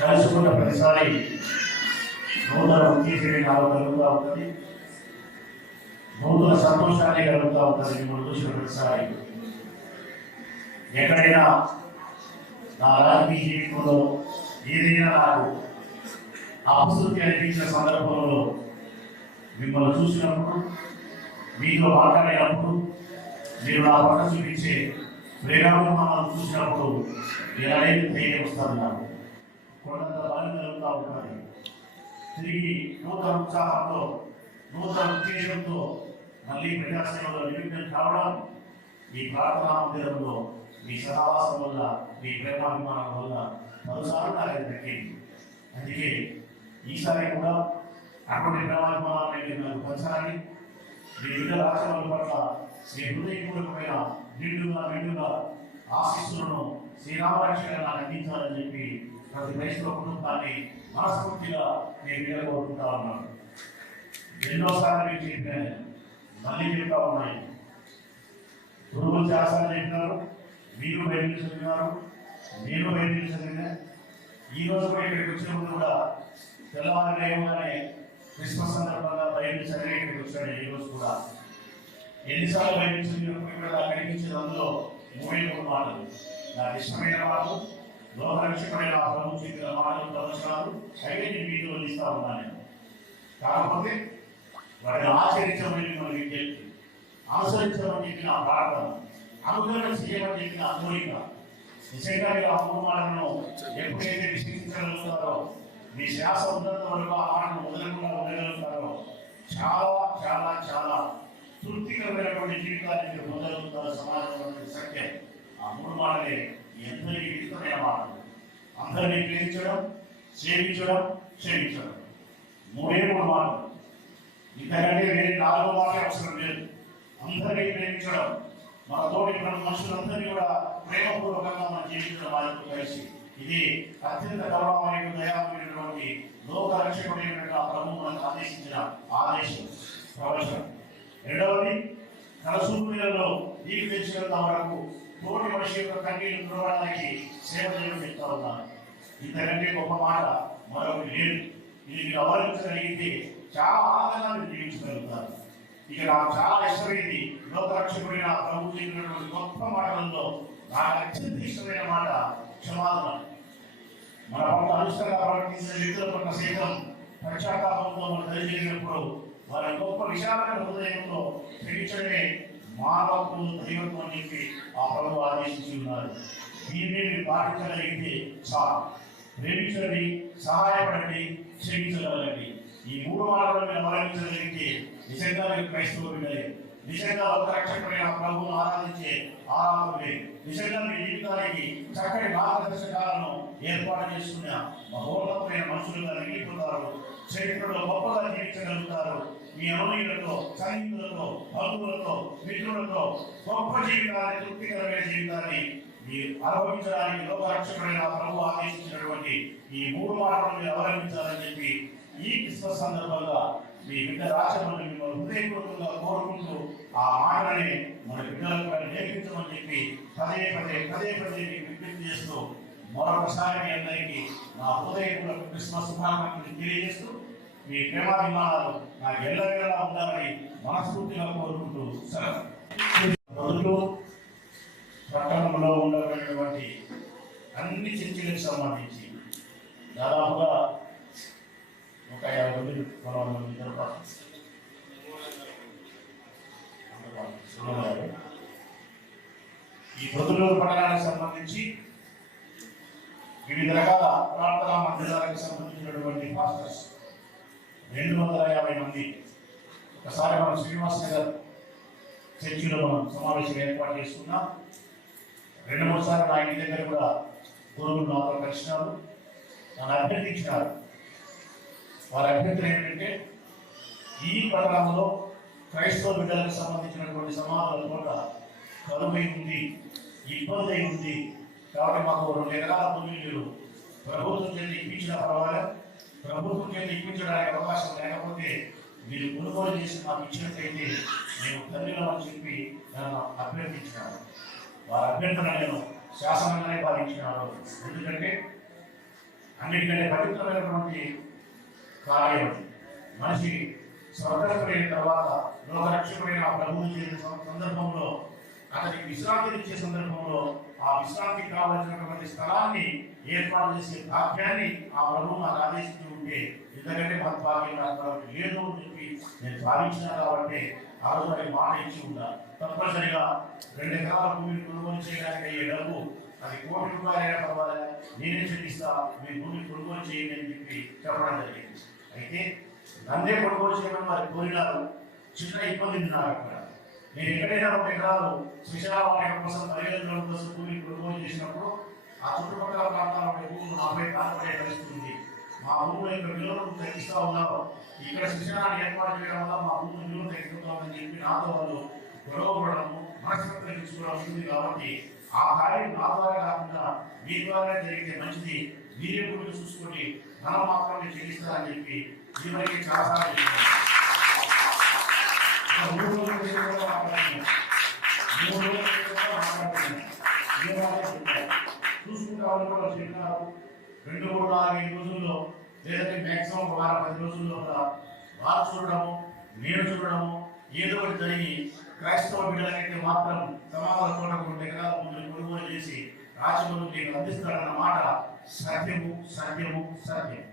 కలుసుకున్న ప్రతిసారి నూతన ఉత్తేజాన్ని నాకు కలుగుతూ ఉంటుంది. నూతన సంతోషాన్ని కలుగుతూ ఉంటుంది మిమ్మల్ని చూసిన ప్రతిసారి. ఎక్కడైనా నా రాజకీయ జీవితంలో ఏదైనా నాకు అపశృతి అనిపించిన సందర్భంలో మిమ్మల్ని చూసినప్పుడు మీతో మాట్లాడేటప్పుడు మీరు నా పట్ల చూపించే ప్రేమాభిమానాలు చూసినప్పుడు ఎలాగే ధైర్యం వస్తాను నాకు కొండంత బలం కలుగుతూ ఉంటుంది తిరిగి నూతన ఉత్సాహంతో నూతన ఉద్దేశంతో మళ్ళీ ప్రజాసేవలో నిమిత్తం కావడం ఈ ప్రార్థనా మందిరంలో మీ సహవాసం వల్ల మీ ప్రేమాభిమానం వల్ల పలుసార్లు నాకు అది దక్కింది. అందుకే ఈసారి కూడా అటువంటి ప్రేమాభిమానాన్ని మీరు నాకు పంచాలని మీ బిడ్డల ఆచరణ పట్ల మీ హృదయపూర్వకమైన నిండుగా నిండుగా ఆశిస్సులను శ్రీరామరక్షణ నాకు అందించాలని చెప్పి ప్రతి క్రైస్తవ కుటుంబాన్ని మనస్ఫూర్తిగా నేను నిలబోతుంటా ఉన్నాను. ఎన్నోసార్లు మీకు చెప్పాను మళ్ళీ చెప్తా ఉన్నాయి. గురువులు చేస్తారని చెప్పినారు మీరు బయట చదివినారు నేను బయట చదివినా ఈ రోజు కూడా ఇక్కడికి వచ్చినప్పుడు కూడా తెల్లవారు లేవగానే క్రిస్మస్ సందర్భంగా బయట చదివి ఇక్కడికి వచ్చాడు ఈ రోజు కూడా. ఎన్నిసార్లు బయట చదివినప్పుడు ఇక్కడ కనిపించిన అందులో మూడే మూడు మాటలు నాకు ఇష్టమైన మాటలు లోకరక్షకుడైన ఆ ప్రభు చెప్పిన మాటలు ప్రవచనాలు అయితే నేను మీతో ఇస్తా ఉన్నాను. నేను కాకపోతే వాటిని ఆచరించమని మన విజ్ఞప్తి అనుసరించమని చెప్పిన ప్రార్థన అనుగ్రహం చేయమని చెప్పిన కోరిక. నిజంగా మీరు ఆ మూడు ఎప్పుడైతే విశ్లేషించగలుగుతారో మీ శ్వాస ఉన్నంత వరకు ఆ మాటను వదలకుండా ఉండగలుగుతారో చాలా చాలా చాలా తృప్తికరమైనటువంటి జీవితాన్ని మీరు పొందగలుగుతారు సమాజంలో సత్యం. ఆ మూడు మాటలే ఎందరికీ ఇష్టమైన మాటలు అందరినీ ప్రేమించడం సేవించడం క్షమించడం. మూడే మూడు మాటలు ఇంతకంటే వేరే నాలుగో మాట అవసరం లేదు. అందరినీ ప్రేమించడం. మన తోటి మన మనుషులందరినీ కూడా ప్రేమపూర్వకంగా మన జీవించడం వారితో కలిసి. ఇది అత్యంత గౌరవమైన దయామైనటువంటి లోక రక్షకుడైనటువంటి ఆ ప్రభు మనకు ఆదేశించిన ఆదేశం ప్రవచనం. రెండవది కలసూపులలో నీకు తెచ్చినంత వరకు తోటి మనిషి యొక్క కన్నీళ్ళు చూడడానికి సేవ చేయడం చెప్తా ఉన్నాను ఇంతకంటే గొప్ప మాట మరొకటి లేదు. ఇది మీరు అవలంబించగలిగితే చాలా ఆనందంగా మీరు జీవించగలుగుతారు. ఇక నాకు చాలా ఇష్టమైంది లోకరక్షకుడిన ప్రభు చెప్పినటువంటి గొప్ప మాటలలో నాకు అత్యంత ఇష్టమైన మాట క్షమాపణ. మన పట్ల అనుష్టంగా ప్రవర్తించిన వ్యక్తుల పట్ల సైతం పశ్చాత్తాపంతో మనం తెలియజేసినప్పుడు వారి గొప్ప విశాలమైన హృదయంతో క్షమించడమే మానవత్వం దైవత్వం అని ఆ ప్రభు ఆదేశించి ఉన్నారు దీన్ని మీరు పాటించగలిగితే చాలు. ప్రేమించండి సహాయపడండి క్షమించగలండి ఈ మూడు మాటలను మీరు అవలంబించగలిగితే నిజంగా మీరు క్రైస్తవ బిడ్డలే నిజంగా ఒక రక్షకుడైన ప్రభువును ఆరాధించే ఆరాధకులే నిజంగా మీ జీవితానికి చక్కటి మార్గదర్శకాలను ఏర్పాటు చేసుకున్న మహోన్నతమైన మనుషులుగా మిగిలిపోతారు చరిత్రలో గొప్పగా జీవించగలుగుతారు మీ అనుయులతో సైనికులతో బంధువులతో మిత్రులతో గొప్ప జీవితాన్ని తృప్తికరమైన జీవితాన్ని మీరు అనుభవించడానికి లోకరక్షకుడైన ప్రభు ఆదేశించినటువంటి ఈ మూడు మాటలను మీరు అవలంబించాలని చెప్పి ఈ క్రిస్మస్ సందర్భంగా మీ బిడ్డ రాష్ట్రంలో మిమ్మల్ని హృదయపూర్వకంగా కోరుకుంటూ ఆ మాటని మన బిడ్డలకు నేర్పించమని చెప్పి పదే పదే పదే పదే మీకు విజ్ఞప్తి చేస్తూ మరొకసారి మీ అందరికీ నా హృదయపూర్వక క్రిస్మస్ శుభాకాంక్షలు తెలియజేస్తూ మీ ప్రేమాభిమానాలు నాకు ఎల్లవేళ ఉండాలని మనస్ఫూర్తిగా కోరుకుంటూ సెలవు. మొదలు పట్టణంలో ఉండబడినటువంటి అన్ని చర్చలకు సంబంధించి దాదాపుగా ఒక యాభై మంది మంది ఈ ప్రొద్దులూరు పట్టణానికి సంబంధించి వివిధ రకాల ప్రార్థనా మందిరాలకు సంబంధించినటువంటి పాస్టర్స్ రెండు వందల యాభై మంది. ఒకసారి మనం శ్రీనివాస్ నగర్ చర్చిలో మనం సమావేశం ఏర్పాటు చేసుకున్నాం. రెండు మూడు సార్లు నా ఇంటి దగ్గర కూడా గురువులు నాతో కలిసినారు. నన్ను అభ్యర్థించినారు. వారి అభ్యర్థులు ఏంటంటే ఈ పట్టణంలో క్రైస్తవ బిడ్డలకు సంబంధించినటువంటి సమాధాన చోట కరువై ఉంది ఇబ్బంది అయి ఉంది. కాబట్టి మాకు రెండు ఎకరాల భూమి మీరు ప్రభుత్వం చేత ఇప్పించిన పర్వాలేదు. ప్రభుత్వం చేత ఇప్పించడానికి అవకాశం లేకపోతే మీరు కొనుగోలు చేసి మాకు ఇచ్చినట్లయితే మేము ధన్యులమని చెప్పి నన్ను అభ్యర్థించినాను వారి అభ్యర్థన నేను శాసనంగానే పాలించినాను. ఎందుకంటే అన్నిటికంటే పవిత్రమైనటువంటి కార్యం మనిషి స్వర్గస్థుడైన తర్వాత లోకరక్షకుడైన ఆ చేసిన సందర్భంలో విశ్రాంతి ఇచ్చే సందర్భంలో ఆ విశ్రాంతికి కావలసినటువంటి స్థలాన్ని ఏర్పాటు చేసే భాగ్యాన్ని ఆ ప్రభువు మాకు ఆదేశించి ఉంటే ఎందుకంటే మన భాగ్యం నాకు లేదు అని చెప్పి నేను భావించిన కాబట్టి ఆ రోజు అది మాట ఇచ్చి ఉండాలి తప్పనిసరిగా రెండు ఎకరాల భూమిని కొనుగోలు చేయడానికి అయ్యే డబ్బు అది కోటి రూపాయలు అయినా పర్వాలేదు. నేనే చెల్లిస్తా మీ భూమిని కొనుగోలు చేయండి అని చెప్పి చెప్పడం జరిగింది. అయితే నన్నే కొనుగోలు చేయడం వారు కోరినారు. చిన్న ఇబ్బంది ఉన్నారు అక్కడ నేను ఎక్కడైనా ఒక ఎకరాలు శ్రీశైలం కోసం పరిగణన కోసం భూమిని కొనుగోలు చేసినప్పుడు ఆ చుట్టుపక్కల ప్రాంతాల భూములు నాపై కాపాడే కలుస్తుంది మా భూముల యొక్క విలువను తగ్గిస్తూ ఉన్నారు ఇక్కడ శిక్షణాన్ని ఏర్పాటు చేయడం వల్ల మా భూముల విలువ తగ్గిపోతామని చెప్పి నాతో వాళ్ళు గొడవపడము మనస్సు ఉంది కాబట్టి ఆ కార్యం నా ద్వారా కాకుండా మీ ద్వారా జరిగితే మంచిది. మీరే భూమిని చూసుకొని మనం మాత్రమే చెల్లిస్తారని చెప్పి ఇదివరకు చాలాసార్లు చెప్పినారు రెండు కూడా నాలుగు ఐదు రోజుల్లో లేదంటే మ్యాక్సిమం ఒక వారం పది రోజుల్లో కూడా వారు చూడడము నేను చూడడము ఏదో ఒకటి జరిగి క్రైస్తవ బిడ్డలకైతే మాత్రం సమాధాన కోటకు రెండు ఎకరాల భూమిని కొనుగోలు చేసి రాజములు నీకు అందిస్తాడన్న మాట సత్యము సత్యము సత్యం